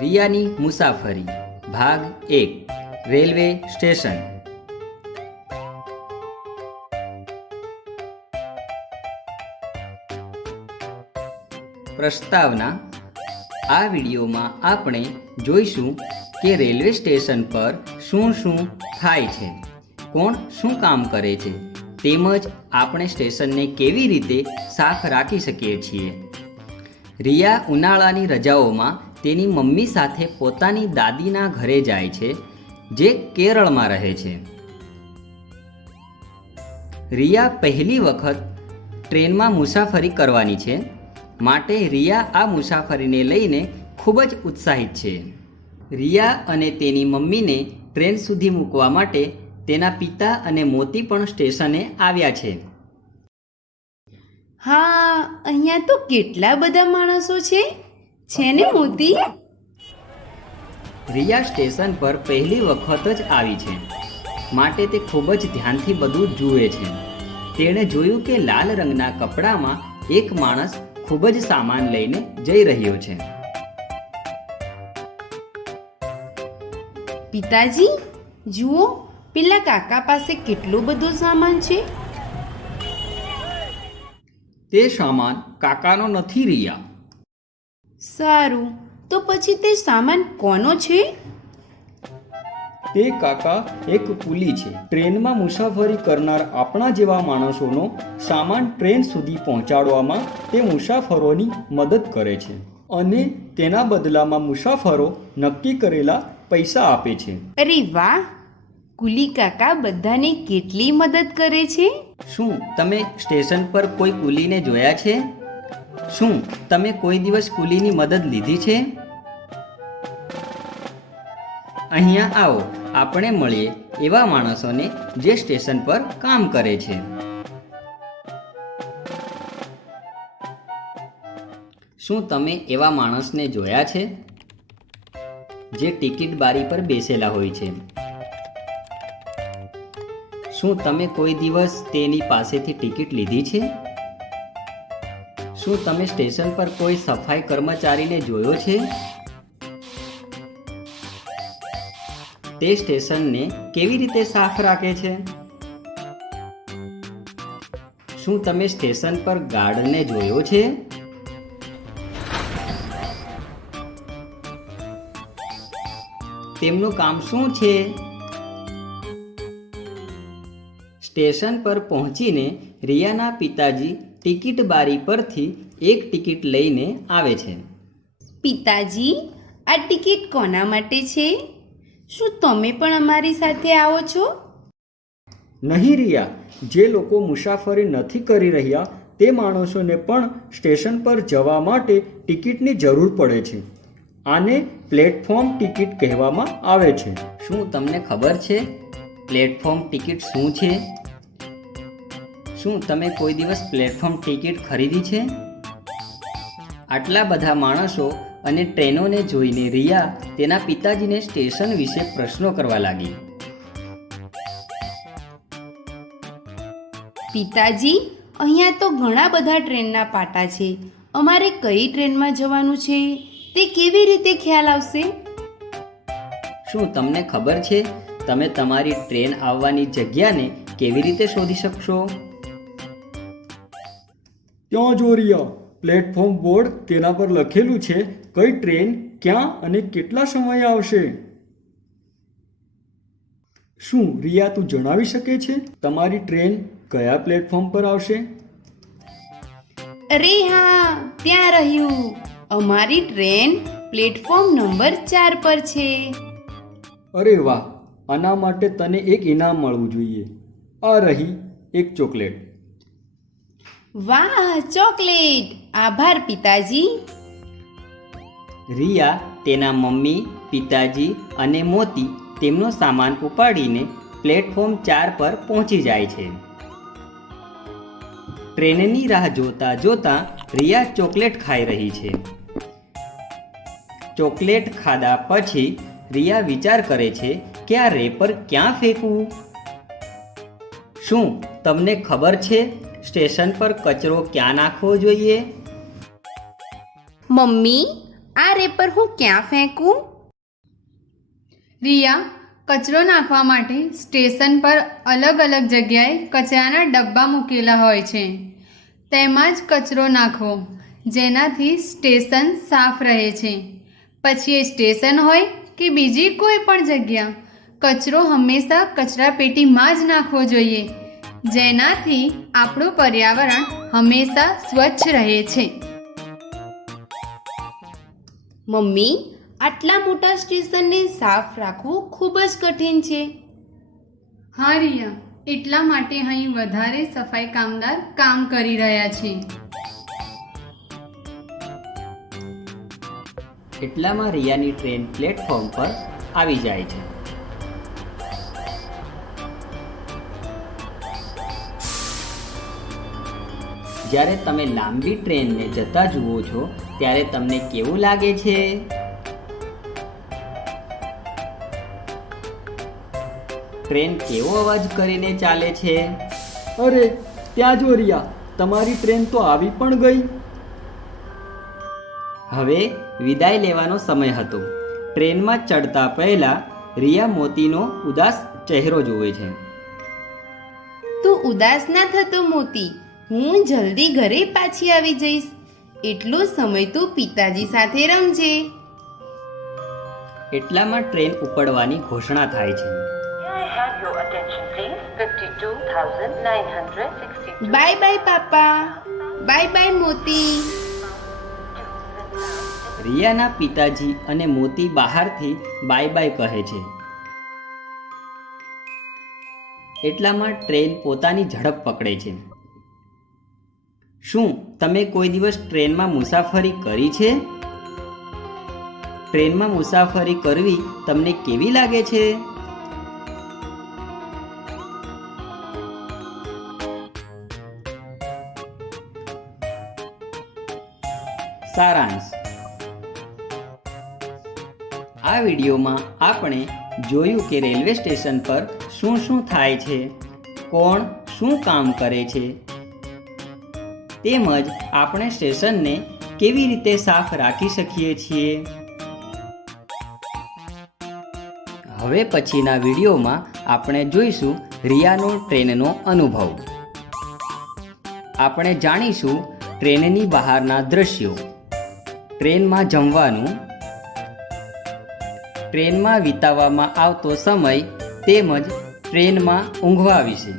રિયાની મુસાફરી ભાગ 1 railway station. પ્રસ્તાવના. આ વિડીયોમાં આપણે જોઈશું કે રેલવે સ્ટેશન પર શું શું થાય છે, કોણ શું કામ કરે છે, તેમજ આપણે સ્ટેશનને કેવી રીતે સાફ રાખી શકીએ છીએ. રિયા ઉનાળાની રજાઓમાં તેની મમ્મી સાથે પોતાની દાદીના ઘરે જાય છે, જે કેરળમાં રહે છે. રિયા પહેલી વખત ટ્રેનમાં મુસાફરી કરવાની છે, માટે રિયા આ મુસાફરીને લઈને ખૂબ જ ઉત્સાહિત છે. રિયા અને તેની મમ્મીને ટ્રેન સુધી મૂકવા માટે તેના પિતા અને મોતી પણ સ્ટેશને આવ્યા છે. હા, અહીંયા તો કેટલા બધા માણસો છે ને મોતી? રિયા સ્ટેશન પર પહેલી વખત જ આવી છે, માટે તે ખૂબ જ ધ્યાનથી બધું જુએ છે. તેણે જોયું કે લાલ રંગના કપડામાં એક માણસ ખૂબ જ સામાન લઈને જઈ રહ્યો છે. પિતાજી, જુઓ, પેલા કાકા પાસે કેટલો બધો સામાન છે. તે સામાન કાકાનો નથી રિયા. સારું, તો પછી તે સામાન કોનો છે? તે કાકા એક કુલી છે. ટ્રેનમાં મુસાફરી કરનાર આપણા જેવા માણસોનો સામાન ટ્રેન સુધી પહોંચાડવામાં તે મુસાફરોની મદદ કરે છે અને તેના બદલામાં મુસાફરો નક્કી કરેલા પૈસા આપે છે. અરે વાહ, કુલી કાકા બધાને કેટલી મદદ કરે છે. શું તમે સ્ટેશન પર કોઈ કુલીને જોયા છે? શું તમે કોઈ દિવસ કુલીની મદદ લીધી છે? અહીંયા આવો, આપણે મળીએ એવા માણસોને જે સ્ટેશન પર કામ કરે છે. શું તમે એવા માણસને જોયા છે જે ટિકિટ બારી પર બેસેલા હોય છે? શું તમે કોઈ દિવસ તેની પાસેથી ટિકિટ લીધી છે? શું તમે સ્ટેશન પર કોઈ સફાઈ કર્મચારીને જોયો છે? તે સ્ટેશનને કેવી રીતે સાફ રાખે છે? શું તમે સ્ટેશન પર ગાર્ડને જોયો છે? તેમનું કામ શું છે? સ્ટેશન પર પહોંચીને રિયાના પિતાજી ટિકિટ બારી પરથી એક ટિકિટ લઈને આવે છે. પિતાજી, આ ટિકિટ કોના માટે છે? શું તમે પણ અમારી સાથે આવો છો? નહીં રિયા, જે લોકો મુસાફરી નથી કરી રહ્યા તે માણસોને પણ સ્ટેશન પર જવા માટે ટિકિટની જરૂર પડે છે. આને પ્લેટફોર્મ ટિકિટ કહેવામાં આવે છે. શું તમને ખબર છે પ્લેટફોર્મ ટિકિટ શું છે? શું તમે કોઈ દિવસ પ્લેટફોર્મ ટિકિટ ખરીદી છે? આટલા બધા માણસો અને ટ્રેનોને જોઈને રિયા તેના પિતાજીને સ્ટેશન વિશે પ્રશ્નો કરવા લાગી. પિતાજી, અહીંયા તો ઘણા બધા ટ્રેનના પાટા છે. અમારે કઈ ટ્રેનમાં જવાનું છે તે કેવી રીતે ખ્યાલ આવશે? શું તમને ખબર છે તમે તમારી ટ્રેન આવવાની જગ્યાને કેવી રીતે શોધી શકશો? ત્યાં જો રિયા, પ્લેટફોર્મ બોર્ડ, તેના પર લખેલું છે કઈ ટ્રેન ક્યાં અને કેટલા સમયે આવશે. શું રિયા, તું જણાવી શકે છે તમારી ટ્રેન કયા પ્લેટફોર્મ પર આવશે? અરે હા, ત્યાં રહ્યું. અમારી ટ્રેન પ્લેટફોર્મ નંબર 4 પર છે. અરે વાહ, આના માટે તને એક ઇનામ મળવું જોઈએ. આ રહી એક ચોકલેટ. વાહ, ચોકલેટ! આભાર પિતાજી. રિયા તેના મમ્મી, પિતાજી અને મોતી તેમનો સામાન ઉપાડીને પ્લેટફોર્મ 4 પર પહોંચી જાય છે. ટ્રેનની રાહ જોતા જોતા રિયા ચોકલેટ ખાઈ રહી છે. ચોકલેટ ખાધા પછી રિયા વિચાર કરે છે કે આ રેપર ક્યાં ફેંકવું? શું તમને ખબર છે સ્ટેશન પર કચરો ક્યાં નાખવો જોઈએ? મમ્મી, આ રેપર હું ક્યાં ફેંકું? રિયા, કચરો નાખવા માટે સ્ટેશન પર અલગ અલગ જગ્યાએ કચરાના ડબ્બા મૂકેલા હોય છે. તેમાં જ કચરો નાખવો, જેનાથી સ્ટેશન સાફ રહે છે. પછી એ સ્ટેશન હોય કે બીજી કોઈ પણ જગ્યા, કચરો હંમેશા કચરાપેટીમાં જ નાખવો જોઈએ, જેનાથી આપણું પર્યાવરણ હંમેશા સ્વચ્છ રહે છે. મમ્મી, આટલા મોટા સ્ટેશનને સાફ રાખવું ખૂબ જ કઠિન છે. હા રિયા, એટલા માટે અહીં વધારે સફાઈ કામદાર કામ કરી રહ્યા છે. એટલામાં રિયાની ટ્રેન પ્લેટફોર્મ પર આવી જાય છે. જ્યારે તમે લાંબી ટ્રેનને જતા જુઓ છો ત્યારે તમને કેવું લાગે છે? ટ્રેન કેવો અવાજ કરીને ચાલે છે? અરે ત્યાં જો રિયા, તમારી ટ્રેન તો આવી પણ ગઈ. હવે વિદાય લેવાનો સમય હતો. ટ્રેનમાં ચડતા પહેલા રિયા મોતીનો ઉદાસ ચહેરો જુએ છે. તું ઉદાસ ના થતો મોતી, હું જલ્દી ઘરે પાછી આવી જઈશ. એટલો સમય તું પિતાજી સાથે રમજે. એટલામાં ટ્રેન ઉપડવાની ઘોષણા થાય છે. May I have your attention, please? 52,962. Bye bye papa, bye bye મોતી. રિયાના પિતાજી અને મોતી બહારથી બાય બાય કહે છે. એટલામાં ટ્રેન પોતાની ઝડપ પકડે છે. શું તમે કોઈ દિવસ ટ્રેનમાં મુસાફરી કરી છે? ટ્રેનમાં મુસાફરી કરવી તમને કેવી લાગે છે? સારાંશ: આ વિડીયોમાં આપણે જોયું કે રેલવે સ્ટેશન પર શું શું થાય છે, કોણ શું કામ કરે છે, તેમજ આપણે સ્ટેશનને કેવી રીતે સાફ રાખી શકીએ છીએ. હવે પછીના વિડીયોમાં આપણે જોઈશું રિયાનો ટ્રેનનો અનુભવ. આપણે જાણીશું ટ્રેનની બહારના દ્રશ્યો, ટ્રેનમાં જમવાનું, ટ્રેનમાં વિતાવવામાં આવતો સમય તેમજ ટ્રેનમાં ઊંઘવા વિશે.